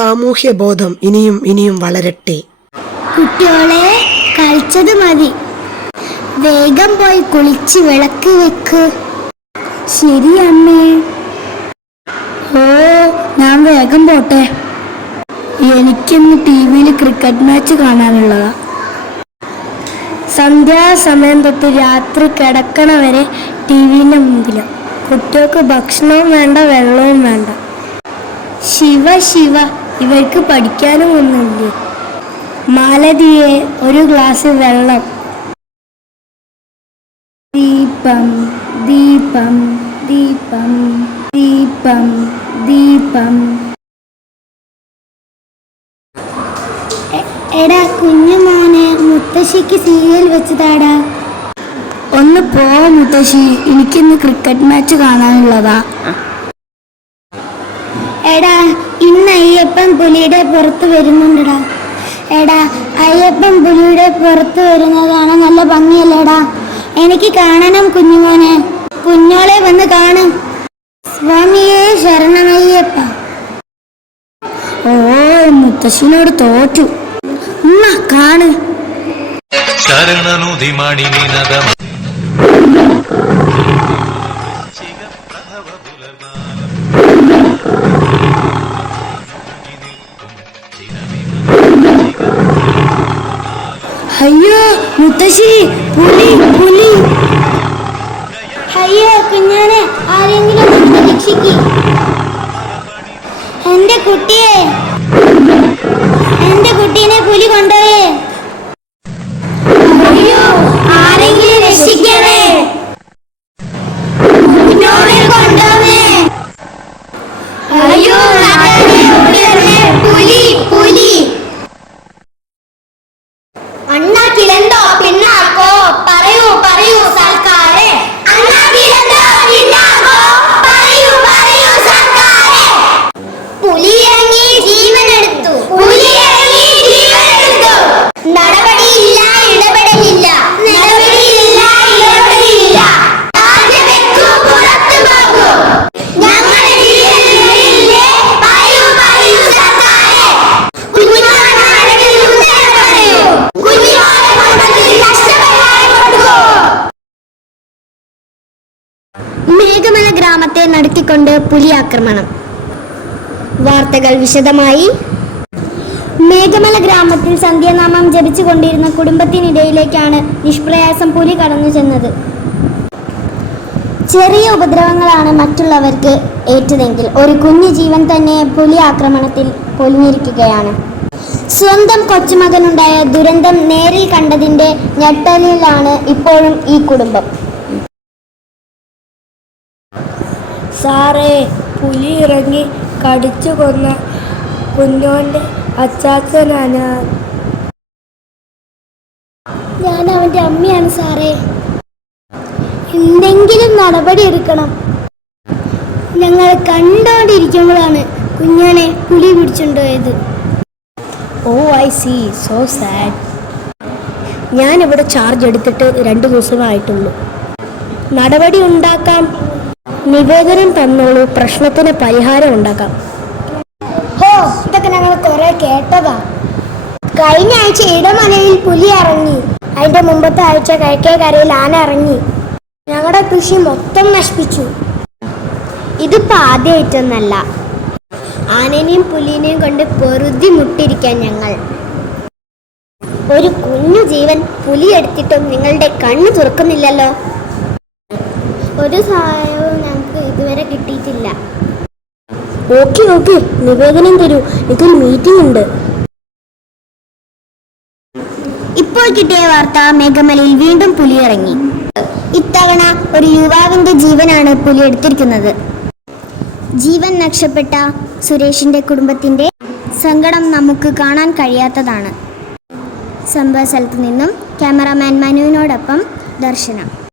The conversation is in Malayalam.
സാമൂഹ്യ ബോധം ഇനിയും ഇനിയും വളരട്ടെ. കുട്ടികളെ കളിച്ചത് മതി. വേഗം പോയി കുളിച്ച് വിളക്ക് വെക്ക്. ശരി അമ്മേ. ഓ ഞാൻ വേഗം പോട്ടെ. എനിക്കിന്ന് ടി വിയിൽ ക്രിക്കറ്റ് മാച്ച് കാണാനുള്ളതാ. സന്ധ്യാസമയം തൊട്ട് രാത്രി കിടക്കണ വരെ ടി വിന്റെ മുമ്പിലാണ് കുട്ടികൾക്ക് ഭക്ഷണവും വേണ്ട വെള്ളവും വേണ്ട. ശിവ ശിവ. ഇവർക്ക് പഠിക്കാനും ഒന്നുമില്ലേ. മാലതിയെ ഒരു ഗ്ലാസ് വെള്ളം. ദീപം ദീപം ദീപം ദീപം ദീപം. എടാ കുഞ്ഞു മോനെ മുത്തശ്ശിക്ക് സീരിയൽ വെച്ചതാടാ. ഒന്ന് പോ മുത്തശ്ശി എനിക്കിന്ന് ക്രിക്കറ്റ് മാച്ച് കാണാനുള്ളതാ. എടാ ഇന്ന് അയ്യപ്പൻ പുലിയുടെ പുറത്ത് വരുന്നുണ്ടടാ. എടാ അയ്യപ്പൻ പുലിയുടെ പുറത്ത് വരുന്നതാണ് നല്ല ഭംഗിയല്ലേടാ. എനിക്ക് കാണണം കുഞ്ഞുമോനെ. കുഞ്ഞോളെ വന്ന് കാണും. സ്വാമിയെ ശരണമയ്യപ്പ ഓ മുത്തശ്ശിനോട് തോറ്റു. ഉമ്മ കാണ്. ശരണനുതി മണിനിനദ അയ്യോ മുത്തശ്ശി പുലി പുലി. അയ്യോ കുഞ്ഞാനെ ആരെങ്കിലും രക്ഷിക്ക് എന്റെ കുട്ടിയെ എന്റെ കുട്ടീനെ പുലി കൊണ്ടുപോയേ മേഘമല ഗ്രാമത്തെ നടത്തിക്കൊണ്ട് പുലി ആക്രമണം വാർത്തകൾ വിശദമായി. മേഘമല ഗ്രാമത്തിൽ സന്ധ്യാനാമം ജപിച്ചുകൊണ്ടിരുന്ന കുടുംബത്തിനിടയിലേക്കാണ് നിഷ്പ്രയാസം പുലി കടന്നു ചെന്നത്. ചെറിയ ഉപദ്രവങ്ങളാണ് മറ്റുള്ളവർക്ക് ഏറ്റതെങ്കിൽ ഒരു കുഞ്ഞു ജീവൻ തന്നെ പുലി ആക്രമണത്തിൽ പൊലിഞ്ഞിരിക്കുകയാണ്. സ്വന്തം കൊച്ചുമകനുണ്ടായ ദുരന്തം നേരിൽ കണ്ടതിന്റെ ഞെട്ടലിലാണ് ഇപ്പോഴും ഈ കുടുംബം. സാറേ പുലി ഇറങ്ങി കടിച്ചു കൊന്ന കുഞ്ഞോന്റെ അച്ചാച്ചനാണ് ഞാൻ. ഞാൻ അവന്റെ അമ്മയാണ് സാറേ. എന്തെങ്കിലും നടപടി എടുക്കണം. ഞങ്ങൾ കണ്ടോണ്ടിരിക്കുമ്പോഴാണ് കുഞ്ഞാനെ പുലി പിടിച്ചുകൊണ്ടുപോയത് oh I see so sad ഞാനിവിടെ ചാർജ് എടുത്തിട്ട് രണ്ട് ദിവസമായിട്ടുള്ളൂ. നടപടി ഉണ്ടാക്കാം. നിവേദനം തന്നോളൂ. പ്രശ്നത്തിന് പരിഹാരം ഉണ്ടാക്കാം. ഹോ ഇതൊക്കെ ഞങ്ങൾ കുറെ കേട്ടതാ. കഴിഞ്ഞ ആഴ്ച ഇടമലയിൽ പുലി ഇറങ്ങി അതിന്റെ മുമ്പത്തെ ആഴ്ച കരയിൽ ആന ഇറങ്ങി ഞങ്ങളുടെ കൃഷി മൊത്തം നശിപ്പിച്ചു. ഇതിപ്പോ ആദ്യമായിട്ടൊന്നല്ല ആനനെയും പുലിനെയും കൊണ്ട് പൊറുതി മുട്ടിരിക്കാൻ ഞങ്ങൾ. ഒരു കുഞ്ഞു ജീവൻ പുലി എടുത്തിട്ടും നിങ്ങളുടെ കണ്ണു തുറക്കുന്നില്ലല്ലോ. ഒരു ഇതുവരെ കിട്ടിയിട്ടില്ല. ഓക്കെ ഓക്കെ നിവേദനം തരൂ. എനിക്കൊരു മീറ്റിംഗ് ഉണ്ട്. ഇപ്പോൾ കിട്ടിയ വാർത്ത മേഘമലയിൽ വീണ്ടും പുലി ഇറങ്ങി ഇത്തവണ ഒരു യുവാവിന്റെ ജീവനാണ് പുലി എടുത്തിരിക്കുന്നത്. ജീവൻ നഷ്ടപ്പെട്ട സുരേഷിന്റെ കുടുംബത്തിന്റെ സങ്കടം നമുക്ക് കാണാൻ കഴിയാത്തതാണ്. സംഭവ സ്ഥലത്ത് നിന്നും ക്യാമറാമാൻ മനുവിനോടൊപ്പം ദർശനം.